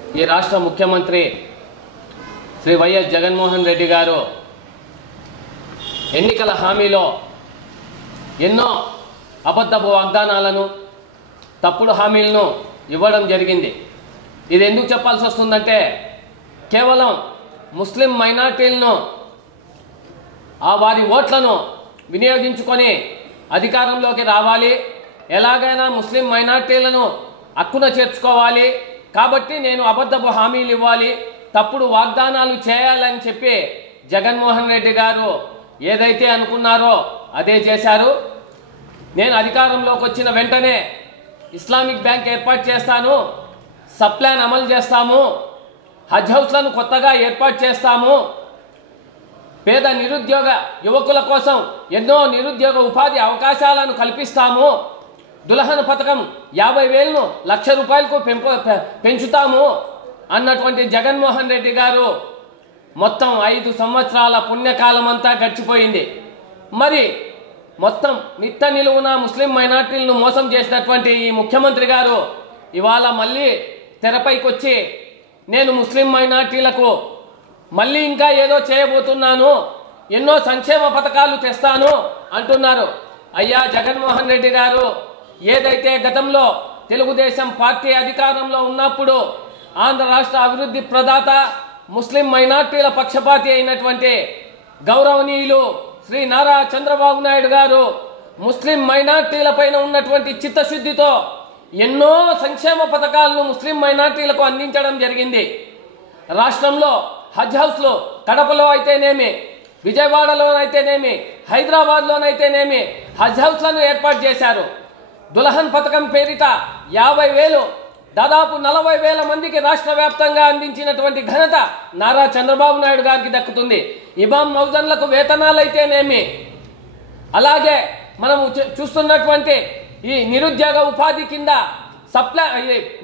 ఈ రాష్ట్ర ముఖ్యమంత్రి శ్రీ వైఎస్ జగన్మోహన్ రెడ్డి గారు ఎన్నికల హామీలో ఎన్నో అబద్ధపు వాగ్దానాలను తప్పుడు హామీలను ఇవ్వడం జరిగింది. ఇది ఎందుకు చెప్పాల్సి వస్తుందంటే కేవలం ముస్లిం మైనారిటీలను వారి ఓట్లను వినియోగించుకొని అధికారంలోకి రావాలి, ఎలాగైనా ముస్లిం మైనారిటీలను హక్కున చేర్చుకోవాలి, కాబట్టి నేను అబద్ధపు హామీలు ఇవ్వాలి, తప్పుడు వాగ్దానాలు చేయాలని చెప్పి జగన్మోహన్ రెడ్డి గారు ఏదైతే అనుకున్నారో అదే చేశారు. నేను అధికారంలోకి వచ్చిన వెంటనే ఇస్లామిక్ బ్యాంక్ ఏర్పాటు చేస్తాను, సబ్ ప్లాన్ అమలు చేస్తాము, హజ్ హౌస్లను కొత్తగా ఏర్పాటు చేస్తాము, పేద నిరుద్యోగ యువకుల కోసం ఎన్నో నిరుద్యోగ ఉపాధి అవకాశాలను కల్పిస్తాము, దుల్హన్ పథకం 50,000ను 1,00,000 రూపాయలకు పెంచుతాము అన్నటువంటి జగన్మోహన్ రెడ్డి గారు మొత్తం 5 సంవత్సరాల పుణ్యకాలం అంతా గడిచిపోయింది. మరి మొత్తం నిట్ట నిలువున ముస్లిం మైనార్టీలను మోసం చేసినటువంటి ఈ ముఖ్యమంత్రి గారు ఇవాళ మళ్ళీ తెరపైకి వచ్చి నేను ముస్లిం మైనార్టీలకు మళ్ళీ ఇంకా ఏదో చేయబోతున్నాను, ఎన్నో సంక్షేమ పథకాలు తెస్తాను అంటున్నారు. అయ్యా జగన్మోహన్ రెడ్డి గారు, ఏదైతే గతంలో తెలుగుదేశం పార్టీ అధికారంలో ఉన్నప్పుడు ఆంధ్ర రాష్ట్ర అభివృద్ధి ప్రదాత ముస్లిం మైనార్టీల పక్షపాతి అయినటువంటి గౌరవనీయులు శ్రీ నారా చంద్రబాబు నాయుడు గారు ముస్లిం మైనార్టీల పైన ఉన్నటువంటి చిత్తశుద్ధితో ఎన్నో సంక్షేమ పథకాలను ముస్లిం మైనార్టీలకు అందించడం జరిగింది. రాష్ట్రంలో హజ్ హౌస్లో కడపలో అయితేనేమి, విజయవాడలోనైతేనేమి, హైదరాబాద్లోనైతేనేమి హజ్ హౌస్లను ఏర్పాటు చేశారు. దుల్హన్ పథకం పేరిట 50,000 దాదాపు 40,000 మందికి రాష్ట్ర వ్యాప్తంగా అందించినటువంటి ఘనత నారా చంద్రబాబు నాయుడు గారికి దక్కుతుంది. ఇమాం మౌజన్లకు వేతనాలు అయితేనేమి, అలాగే మనము చూస్తున్నటువంటి ఈ నిరుద్యోగ ఉపాధి కింద సప్లై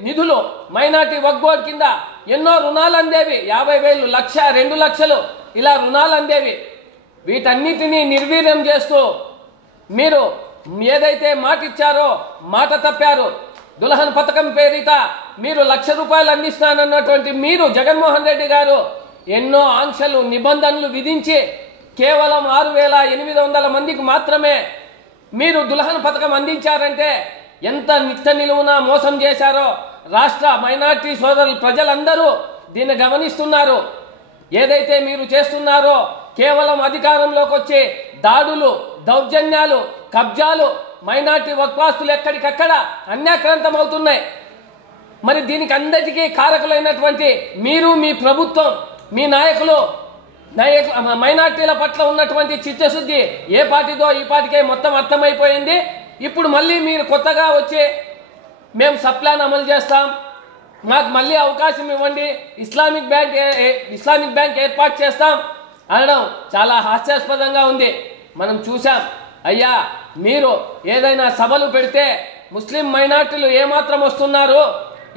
నిధులు మైనార్టీ వక్ఫ్ బోర్డు కింద ఎన్నో రుణాలు అందేవి, 50,000, 1,00,000, 2,00,000 ఇలా రుణాలు అందేవి. వీటన్నిటినీ నిర్వీర్యం చేస్తూ మీరు ఏదైతే మాట ఇచ్చారో మాట తప్పారు. దుల్హన్ పథకం పేరిట మీరు 1,00,000 రూపాయలు అందిస్తానన్నటువంటి మీరు జగన్మోహన్ రెడ్డి గారు ఎన్నో ఆంక్షలు నిబంధనలు విధించి కేవలం 6,800 మందికి మాత్రమే మీరు దుల్హన్ పథకం అందించారంటే ఎంత నిత్య నిలువున మోసం చేశారో రాష్ట్ర మైనార్టీ సోదరులు ప్రజలందరూ దీన్ని గమనిస్తున్నారు. ఏదైతే మీరు చేస్తున్నారో కేవలం అధికారంలోకి వచ్చే దాడులు, దౌర్జన్యాలు, కబ్జాలు, మైనార్టీ వక్ఫాస్తులు ఎక్కడికక్కడ అన్యాక్రాంతం అవుతున్నాయి. మరి దీనికి అందరికీ కారకులైనటువంటి మీరు, మీ ప్రభుత్వం, మీ నాయకులు మైనార్టీల పట్ల ఉన్నటువంటి చిత్తశుద్ధి ఏ పార్టీదో ఈ పార్టీకే మొత్తం అర్థమైపోయింది. ఇప్పుడు మళ్ళీ మీరు కొత్తగా వచ్చి మేము సబ్ ప్లాన్ అమలు చేస్తాం, మాకు మళ్ళీ అవకాశం ఇవ్వండి, ఇస్లామిక్ బ్యాంక్ ఏర్పాటు చేస్తాం అనడం చాలా హాస్యాస్పదంగా ఉంది. మనం చూసాం. అయ్యా మీరు ఏదైనా సభలు పెడితే ముస్లిం మైనార్టీలు ఏమాత్రం వస్తున్నారు,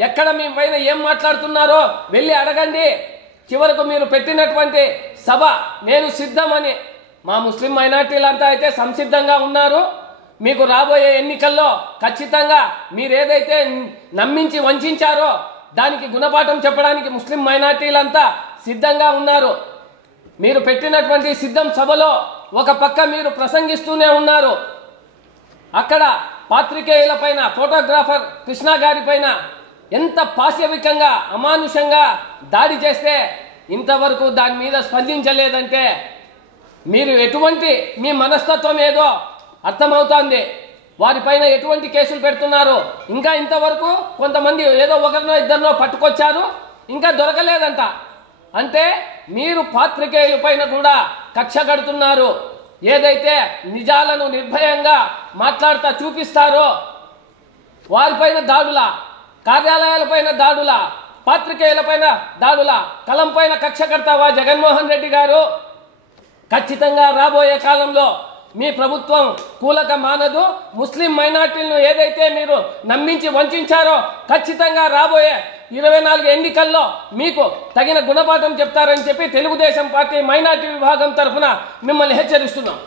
ఎక్కడ మీ పైన ఏం మాట్లాడుతున్నారో వెళ్ళి అడగండి. చివరకు మీరు పెట్టినటువంటి సభ నేను సిద్ధమని మా ముస్లిం మైనార్టీలంతా అయితే సంసిద్ధంగా ఉన్నారు. మీకు రాబోయే ఎన్నికల్లో ఖచ్చితంగా మీరు ఏదైతే నమ్మించి వంచారో దానికి గుణపాఠం చెప్పడానికి ముస్లిం మైనార్టీలంతా సిద్ధంగా ఉన్నారు. మీరు పెట్టినటువంటి సిద్ధం సభలో ఒక పక్క మీరు ప్రసంగిస్తూనే ఉన్నారు, అక్కడ పాత్రికేయుల పైన, ఫోటోగ్రాఫర్ కృష్ణ గారి పైన ఎంత పాశవికంగా అమానుషంగా దాడి చేస్తే ఇంతవరకు దాని మీద స్పందించలేదంటే మీరు ఎటువంటి మీ మనస్తత్వం ఏదో అర్థమవుతోంది. వారిపైన ఎటువంటి కేసులు పెడుతున్నారు, ఇంకా ఇంతవరకు కొంతమంది ఏదో ఒకరినో ఇద్దరినో పట్టుకొచ్చారు, ఇంకా దొరకలేదంట. అంటే మీరు పాత్రికేయుల పైన కూడా కక్ష కడుతున్నారు. ఏదైతే నిజాలను నిర్భయంగా మాట్లాడుతూ చూపిస్తారో వారిపైన దాడుల, కార్యాలయాలపైన దాడుల, పాత్రికేయులపైన దాడుల, కలం పైన కక్ష కడతావా జగన్మోహన్ రెడ్డి గారు? ఖచ్చితంగా రాబోయే కాలంలో మీ ప్రభుత్వం కూలక మానదు. ముస్లిం మైనార్టీలను ఏదైతే మీరు నమ్మించి వంచారో ఖచ్చితంగా రాబోయే 24 ఎన్నికల్లో మీకు తగిన గుణపాఠం చెప్తారని చెప్పి తెలుగుదేశం పార్టీ మైనార్టీ విభాగం తరఫున మిమ్మల్ని హెచ్చరిస్తున్నాం.